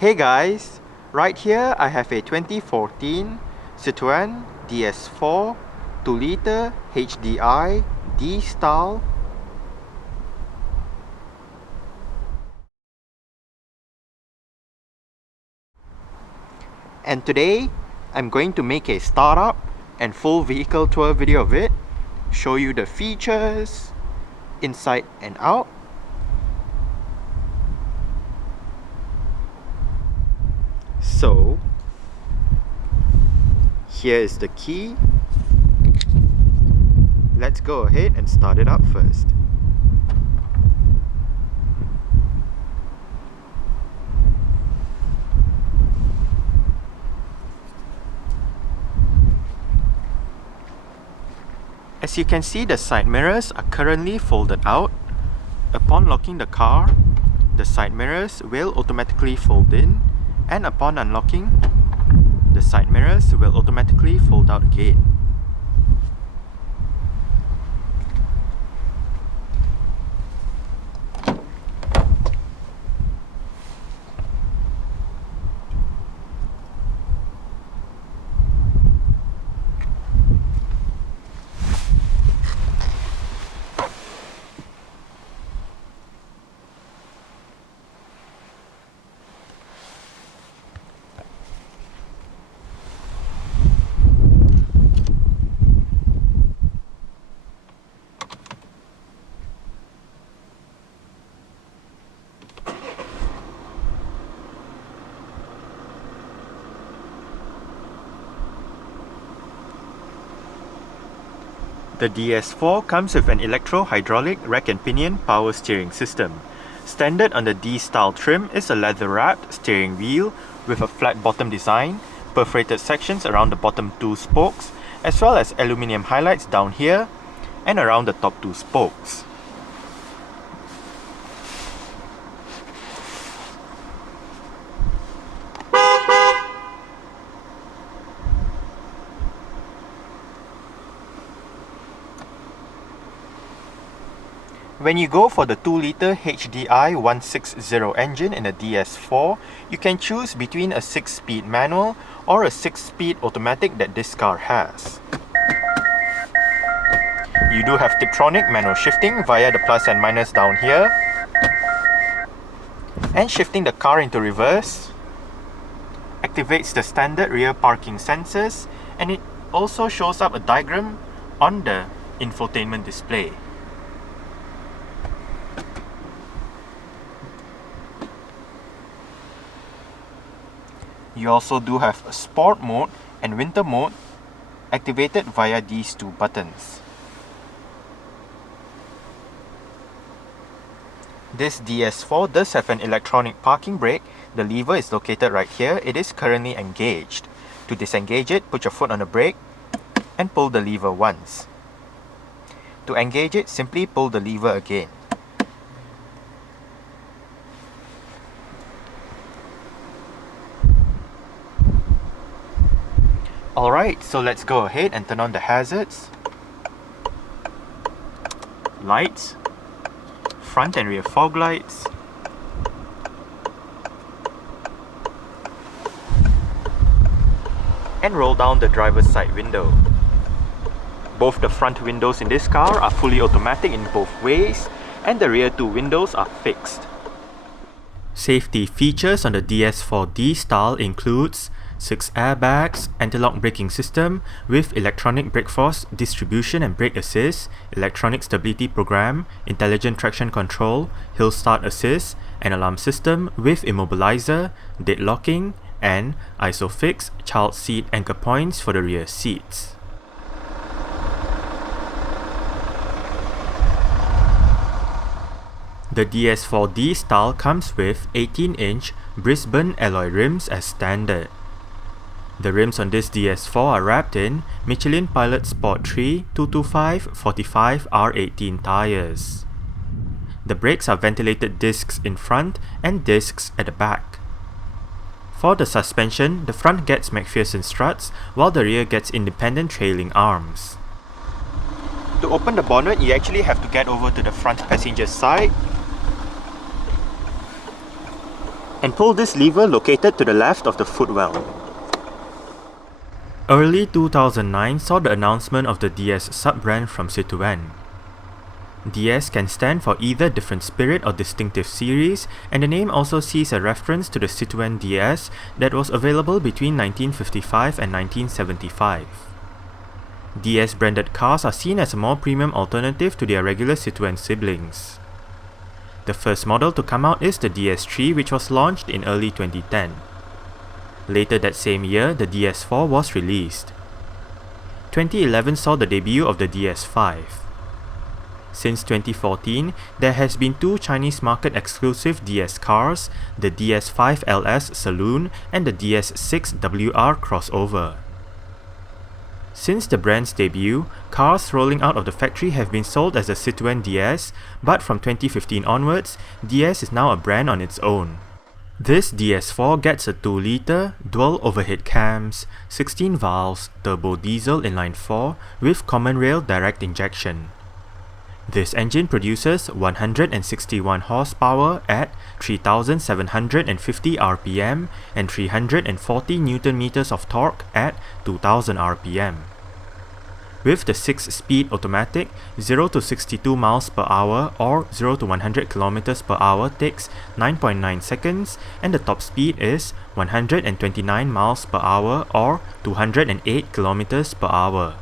Hey guys, right here I have a 2014 Citroën DS4 2.0 HDi DStyle. And today I'm going to make a startup and full vehicle tour video of it, show you the features inside and out. So here is the key. Let's go ahead and start it up first. As you can see, the side mirrors are currently folded out. Upon locking the car, the side mirrors will automatically fold in, and upon unlocking, the side mirrors will automatically fold out again. The DS4 comes with an electro-hydraulic rack and pinion power steering system. Standard on the DStyle trim is a leather-wrapped steering wheel with a flat bottom design, perforated sections around the bottom two spokes, as well as aluminium highlights down here and around the top two spokes. When you go for the 2.0 HDi 160 engine in the DS4, you can choose between a 6-speed manual or a 6-speed automatic that this car has. You do have Tiptronic manual shifting via the plus and minus down here, and shifting the car into reverse activates the standard rear parking sensors, and it also shows up a diagram on the infotainment display. You also do have a sport mode and winter mode activated via these two buttons. This DS4 does have an electronic parking brake. The lever is located right here. It is currently engaged. To disengage it, put your foot on the brake and pull the lever once. To engage it, simply pull the lever again. Alright, so let's go ahead and turn on the hazards, lights, front and rear fog lights, and roll down the driver's side window. Both the front windows in this car are fully automatic in both ways, and the rear two windows are fixed. Safety features on the DS4 DStyle includes 6 airbags, anti-lock braking system with electronic brake force distribution and brake assist, electronic stability program, intelligent traction control, hill start assist, an alarm system with immobilizer, deadlocking, and ISOFIX child seat anchor points for the rear seats. The DS4 DStyle comes with 18-inch Brisbane alloy rims as standard. The rims on this DS4 are wrapped in Michelin Pilot Sport 3 225/45 R18 tires. The brakes are ventilated discs in front and discs at the back. For the suspension, the front gets McPherson struts while the rear gets independent trailing arms. To open the bonnet, you actually have to get over to the front passenger side and pull this lever located to the left of the footwell. Early 2009 saw the announcement of the DS sub-brand from Citroën. DS can stand for either different spirit or distinctive series, and the name also sees a reference to the Citroën DS that was available between 1955 and 1975. DS branded cars are seen as a more premium alternative to their regular Citroën siblings. The first model to come out is the DS3, which was launched in early 2010. Later that same year, the DS4 was released. 2011 saw the debut of the DS5. Since 2014, there has been two Chinese market exclusive DS cars, the DS5 LS Saloon and the DS6 WR Crossover. Since the brand's debut, cars rolling out of the factory have been sold as the Citroën DS, but from 2015 onwards, DS is now a brand on its own. This DS4 gets a 2-litre, dual overhead cams, 16 valves, turbo diesel inline 4 with common rail direct injection. This engine produces 161 horsepower at 3,750 rpm and 340 Nm of torque at 2,000 rpm. With the 6-speed automatic, 0 to 62 miles per hour or 0 to 100 km per hour takes 9.9 seconds, and the top speed is 129 miles per hour or 208 km per hour.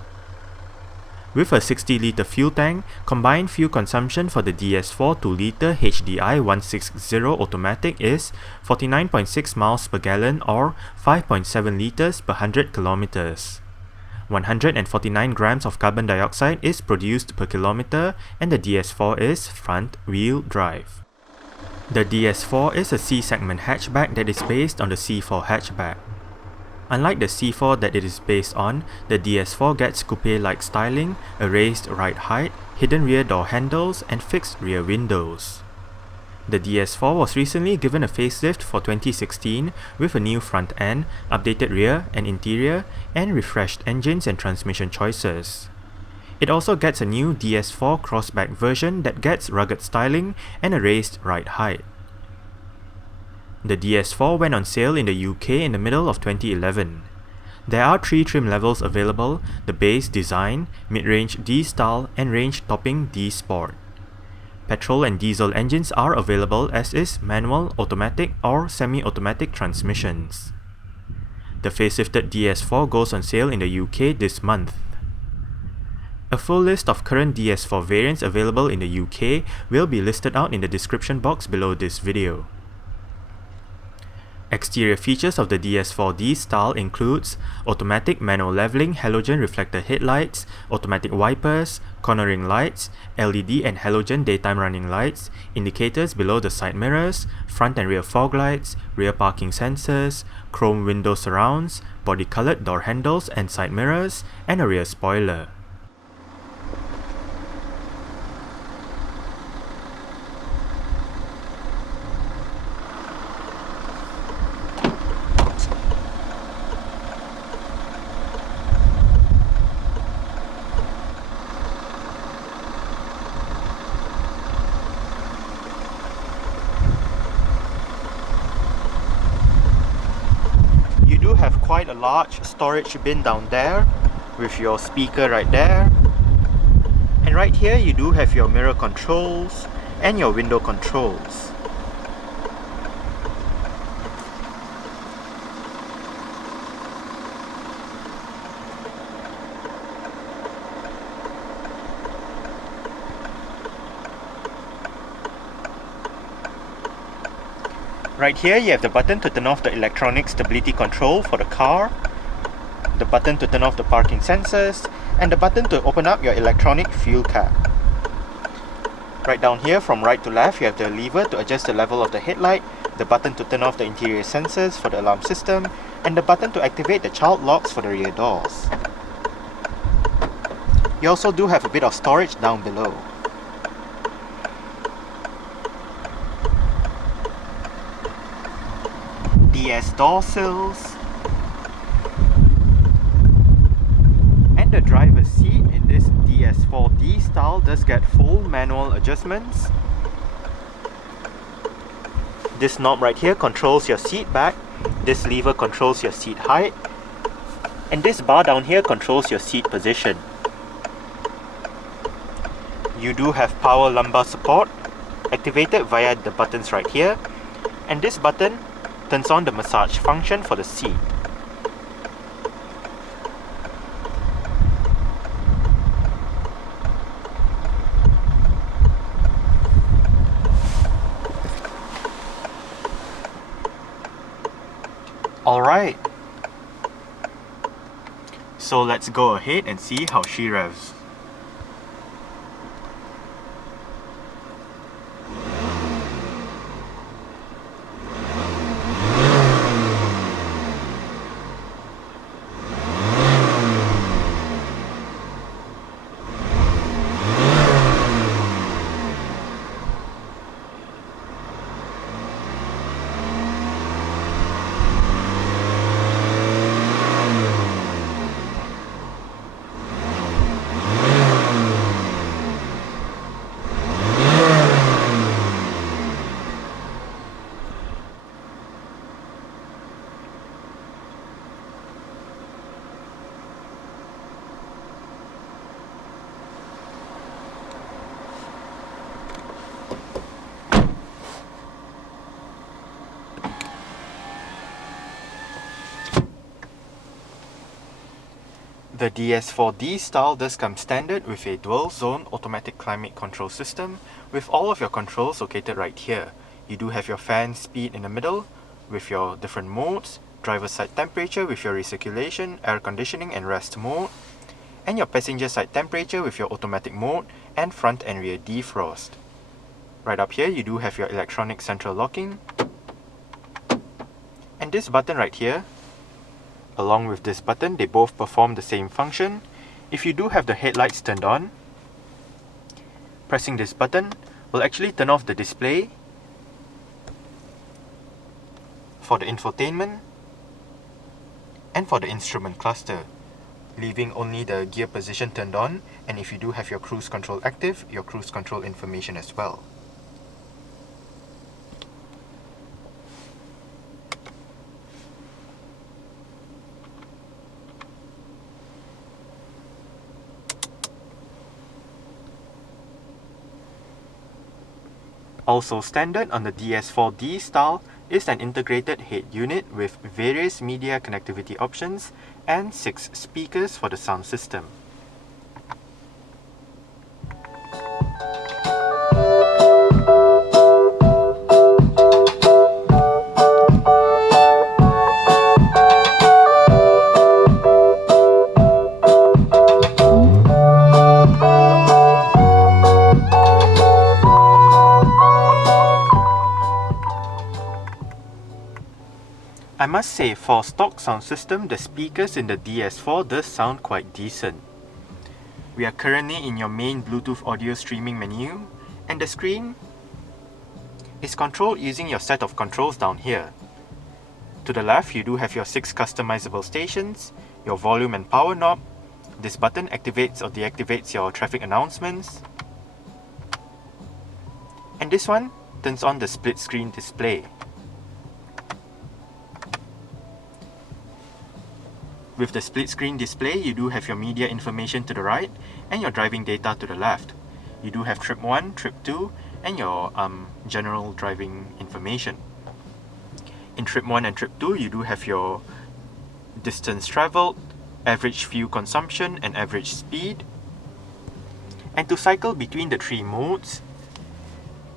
With a 60-litre fuel tank, combined fuel consumption for the DS4 2-litre HDi 160 automatic is 49.6 miles per gallon or 5.7 litres per 100 kilometers. 149 grams of carbon dioxide is produced per kilometer, and the DS4 is front-wheel drive. The DS4 is a C-segment hatchback that is based on the C4 hatchback. Unlike the C4 that it is based on, the DS4 gets coupe-like styling, a raised right height, hidden rear door handles, and fixed rear windows. The DS4 was recently given a facelift for 2016 with a new front end, updated rear and interior, and refreshed engines and transmission choices. It also gets a new DS4 Crossback version that gets rugged styling and a raised right height. The DS4 went on sale in the UK in the middle of 2011. There are 3 trim levels available: the base design, mid-range DStyle, and range topping D Sport. Petrol and diesel engines are available, as is manual, automatic, or semi-automatic transmissions. The facelifted DS4 goes on sale in the UK this month. A full list of current DS4 variants available in the UK will be listed out in the description box below this video. Exterior features of the DS4 DStyle includes automatic manual leveling halogen reflector headlights, automatic wipers, cornering lights, LED and halogen daytime running lights, indicators below the side mirrors, front and rear fog lights, rear parking sensors, chrome window surrounds, body-colored door handles and side mirrors, and a rear spoiler. Have quite a large storage bin down there with your speaker right there, and right here you do have your mirror controls and your window controls. Right here you have the button to turn off the electronic stability control for the car, the button to turn off the parking sensors, and the button to open up your electronic fuel cap. Right down here from right to left you have the lever to adjust the level of the headlight, the button to turn off the interior sensors for the alarm system, and the button to activate the child locks for the rear doors. You also do have a bit of storage down below. DS door sills, and the driver's seat in this DS4 DStyle does get full manual adjustments. This knob right here controls your seat back, this lever controls your seat height, and this bar down here controls your seat position. You do have power lumbar support, activated via the buttons right here, and this button turns on the massage function for the seat. Alright, so let's go ahead and see how she revs. The DS4 DStyle does come standard with a dual zone automatic climate control system with all of your controls located right here. You do have your fan speed in the middle with your different modes, driver side temperature with your recirculation, air conditioning and rest mode, and your passenger side temperature with your automatic mode and front and rear defrost. Right up here you do have your electronic central locking, and this button right here, along with this button, they both perform the same function. If you do have the headlights turned on, pressing this button will actually turn off the display for the infotainment and for the instrument cluster, leaving only the gear position turned on, and if you do have your cruise control active, your cruise control information as well. Also standard on the DS4 DStyle is an integrated head unit with various media connectivity options and 6 speakers for the sound system. I must say, for stock sound system, the speakers in the DS4 does sound quite decent. We are currently in your main Bluetooth audio streaming menu, and the screen is controlled using your set of controls down here. To the left, you do have your 6 customizable stations, your volume and power knob. This button activates or deactivates your traffic announcements. And this one turns on the split screen display. With the split screen display, you do have your media information to the right and your driving data to the left. You do have trip 1, trip 2 and your general driving information. In trip 1 and trip 2, you do have your distance traveled, average fuel consumption and average speed. And to cycle between the 3 modes,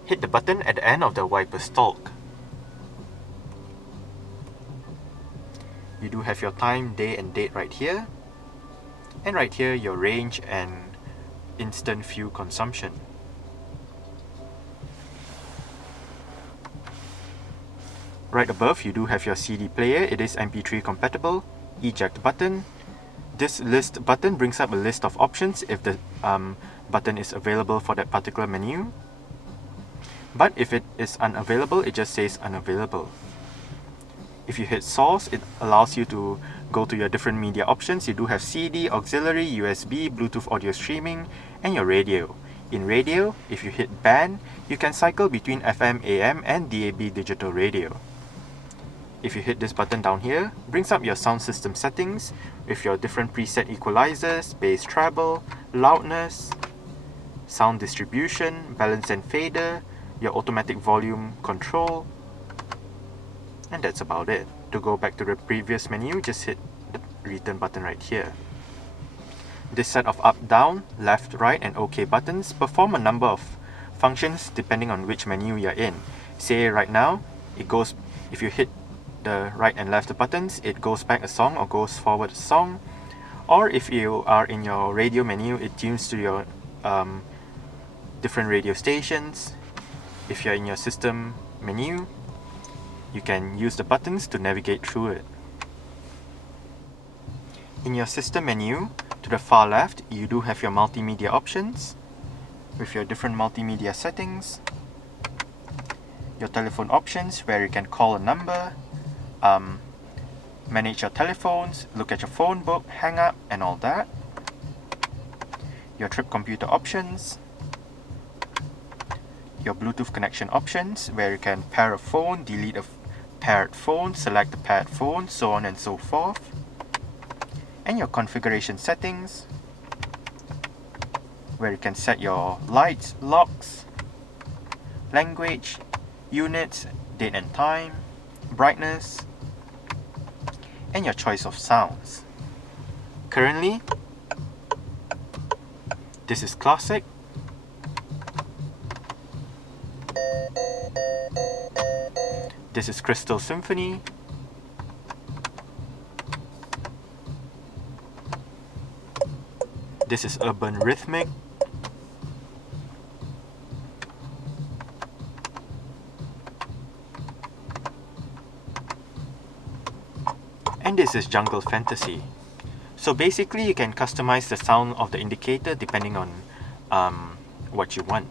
hit the button at the end of the wiper stalk. You do have your time, day and date right here, and right here your range and instant fuel consumption. Right above you do have your CD player. It is MP3 compatible, eject button. This list button brings up a list of options if the button is available for that particular menu, but if it is unavailable, it just says unavailable. If you hit source, it allows you to go to your different media options. You do have CD, auxiliary, USB, Bluetooth audio streaming, and your radio. In radio, if you hit band, you can cycle between FM, AM and DAB digital radio. If you hit this button down here, brings up your sound system settings with your different preset equalizers, bass treble, loudness, sound distribution, balance and fader, your automatic volume control, and that's about it. To go back to the previous menu, just hit the return button right here. This set of up, down, left, right and OK buttons perform a number of functions depending on which menu you're in. Say right now, if you hit the right and left buttons, it goes back a song or goes forward a song. Or if you are in your radio menu, it tunes to your different radio stations. If you're in your system menu, you can use the buttons to navigate through it. In your system menu, to the far left, you do have your multimedia options with your different multimedia settings, your telephone options where you can call a number, manage your telephones, look at your phone book, hang up and all that, your trip computer options, your Bluetooth connection options where you can pair a phone, delete a paired phone, select a paired phone, so on and so forth, and your configuration settings where you can set your lights, locks, language, units, date and time, brightness, and your choice of sounds. Currently, this is classic, this is Crystal Symphony, this is Urban Rhythmic, and this is Jungle Fantasy. So basically you can customize the sound of the indicator depending on what you want.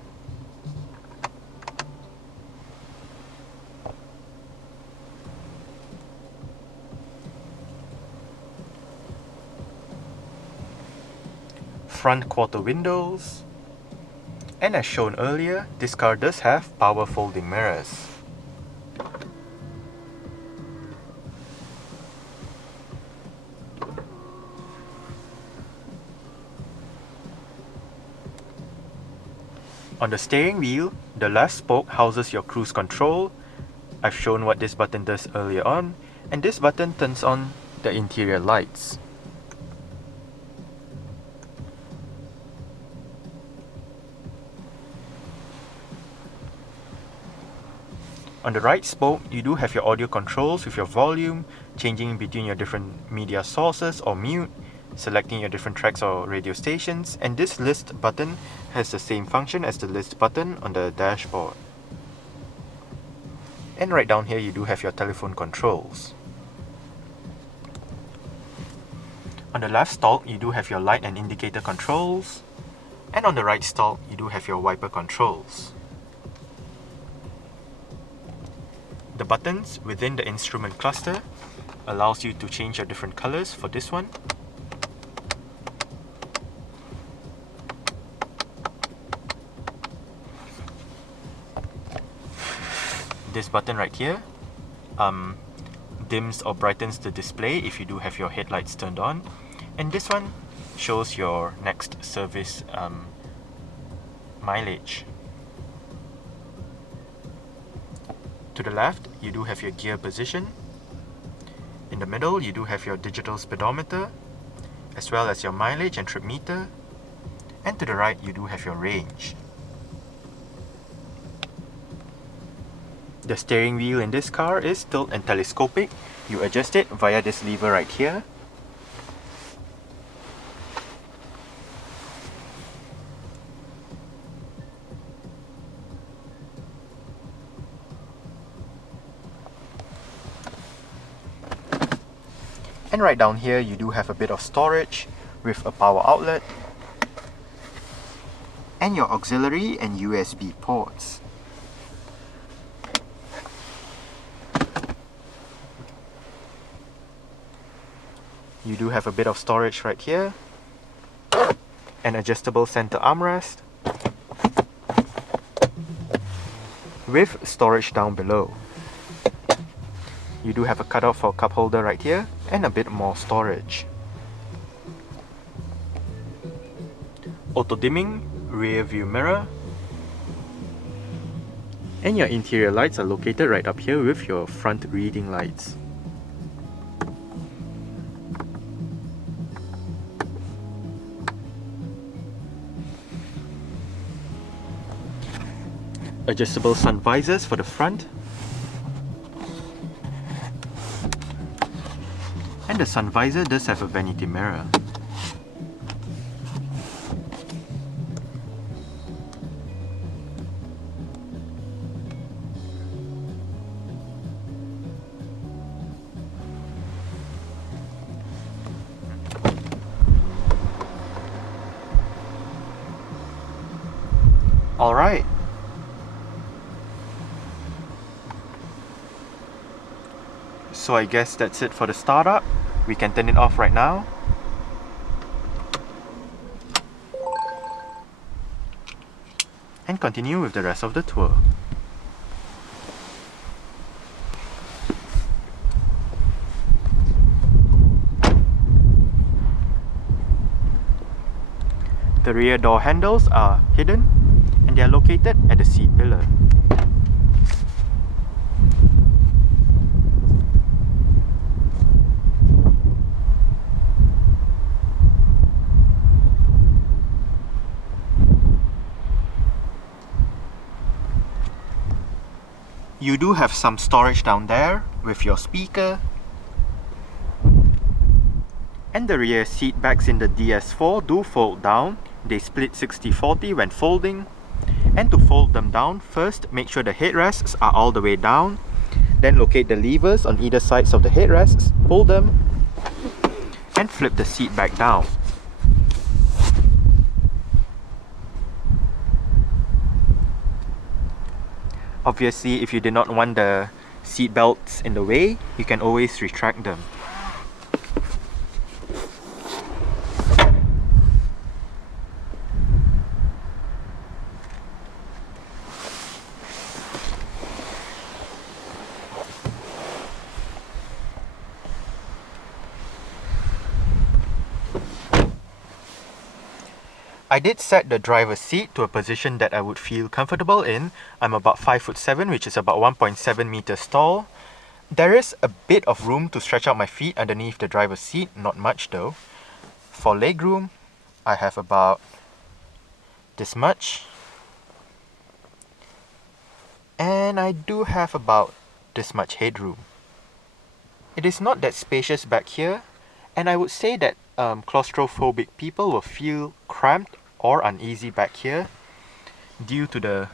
Front quarter windows, and as shown earlier, this car does have power folding mirrors. On the steering wheel, the left spoke houses your cruise control. I've shown what this button does earlier on, and this button turns on the interior lights. On the right spoke, you do have your audio controls with your volume, changing between your different media sources or mute, selecting your different tracks or radio stations, and this list button has the same function as the list button on the dashboard. And right down here you do have your telephone controls. On the left stalk you do have your light and indicator controls, and on the right stalk you do have your wiper controls. The buttons within the instrument cluster allows you to change your different colors for this one. This button right here dims or brightens the display if you do have your headlights turned on, and this one shows your next service mileage. To the left, you do have your gear position. In the middle, you do have your digital speedometer, as well as your mileage and trip meter. And to the right, you do have your range. The steering wheel in this car is tilt and telescopic. You adjust it via this lever right here. And right down here you do have a bit of storage with a power outlet and your auxiliary and USB ports. You do have a bit of storage right here, an adjustable center armrest, with storage down below. You do have a cutout for a cup holder right here and a bit more storage. Auto dimming, rear view mirror, and your interior lights are located right up here with your front reading lights. Adjustable sun visors for the front, and the sun visor does have a vanity mirror. Alright. So I guess that's it for the startup. We can turn it off right now. And continue with the rest of the tour. The rear door handles are hidden and they are located at the seat pillar. You do have some storage down there with your speaker, and the rear seat backs in the DS4 do fold down. They split 60-40 when folding, and to fold them down, first make sure the headrests are all the way down, then locate the levers on either sides of the headrests, pull them, and flip the seat back down. Obviously, if you did not want the seat belts in the way, you can always retract them. I did set the driver's seat to a position that I would feel comfortable in. I'm about 5'7", which is about 1.7 meters tall. There is a bit of room to stretch out my feet underneath the driver's seat, not much though. For legroom, I have about this much. And I do have about this much headroom. It is not that spacious back here, and I would say that claustrophobic people will feel cramped or uneasy back here due to the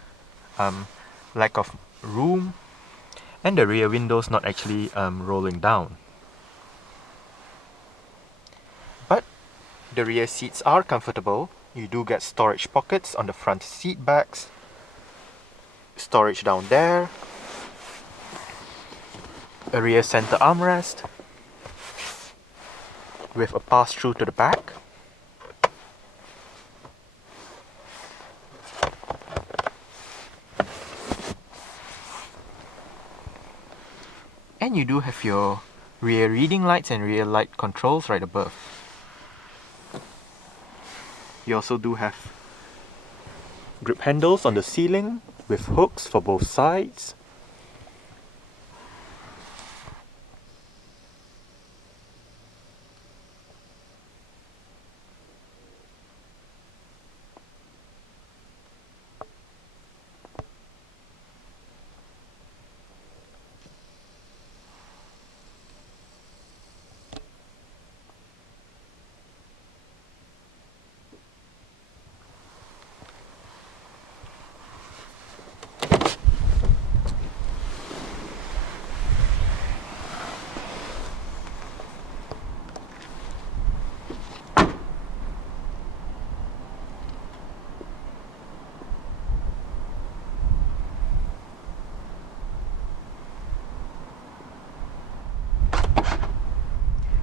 lack of room and the rear windows not actually rolling down. But the rear seats are comfortable. You do get storage pockets on the front seat backs, storage down there, a rear center armrest with a pass-through to the back, and you do have your rear reading lights and rear light controls right above. You also do have grip handles on the ceiling with hooks for both sides.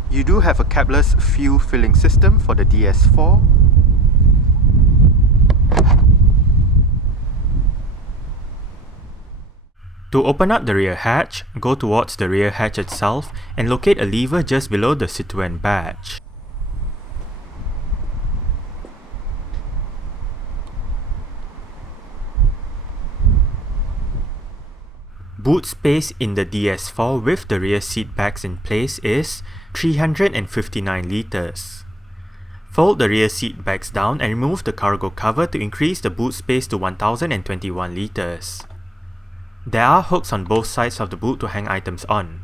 You do have a capless fuel filling system for the DS4. To open up the rear hatch, go towards the rear hatch itself and locate a lever just below the Citroën badge. Boot space in the DS4 with the rear seat backs in place is 359 liters. Fold the rear seat backs down and remove the cargo cover to increase the boot space to 1021 liters. There are hooks on both sides of the boot to hang items on.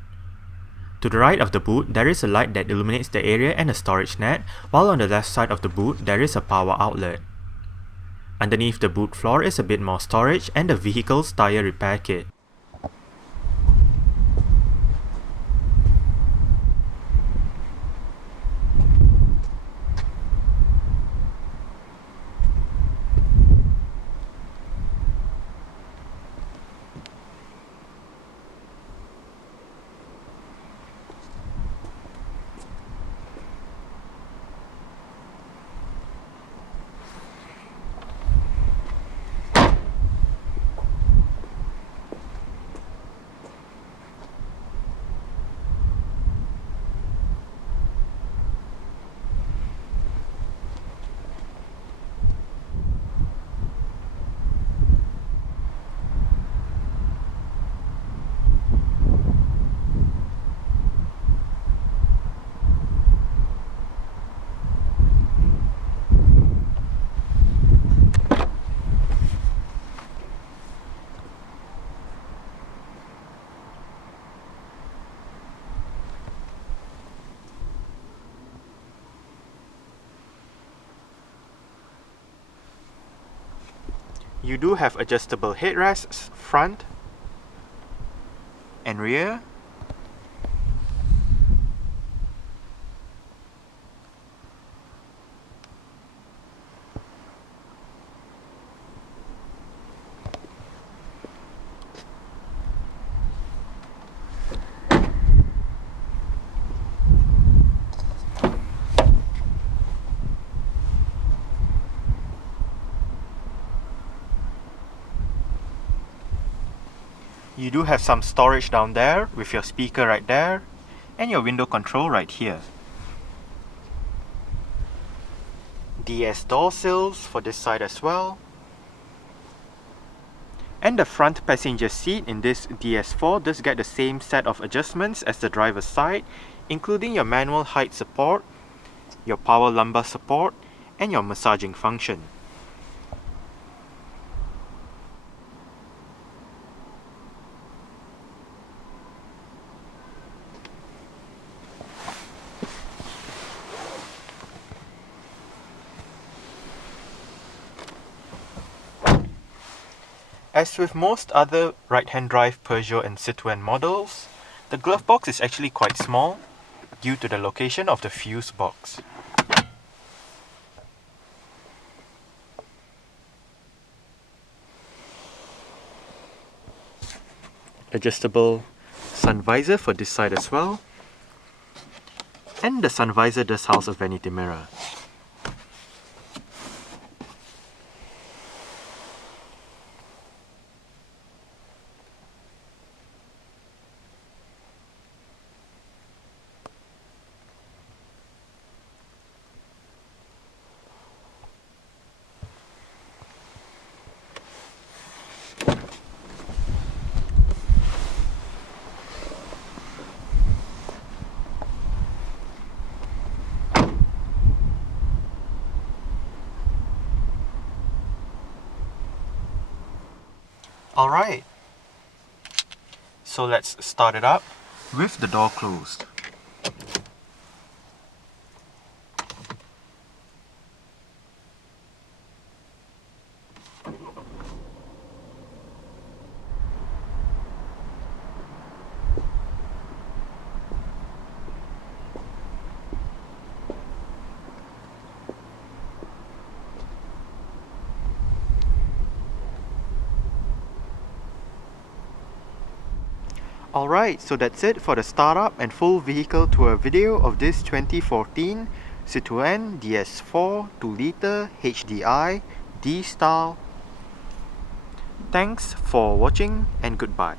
To the right of the boot, there is a light that illuminates the area and a storage net, while on the left side of the boot, there is a power outlet. Underneath the boot floor is a bit more storage and the vehicle's tire repair kit. You do have adjustable headrests front and rear. You do have some storage down there with your speaker right there and your window control right here. DS door sills for this side as well. And the front passenger seat in this DS4 does get the same set of adjustments as the driver's side, including your manual height support, your power lumbar support, and your massaging function. As with most other right-hand drive Peugeot and Citroën models, the glove box is actually quite small due to the location of the fuse box. Adjustable sun visor for this side as well, and the sun visor does house a vanity mirror. Alright, so let's start it up with the door closed. Alright, so that's it for the startup and full vehicle tour video of this 2014 Citroën DS4 2.0 HDi DStyle. Thanks for watching and goodbye.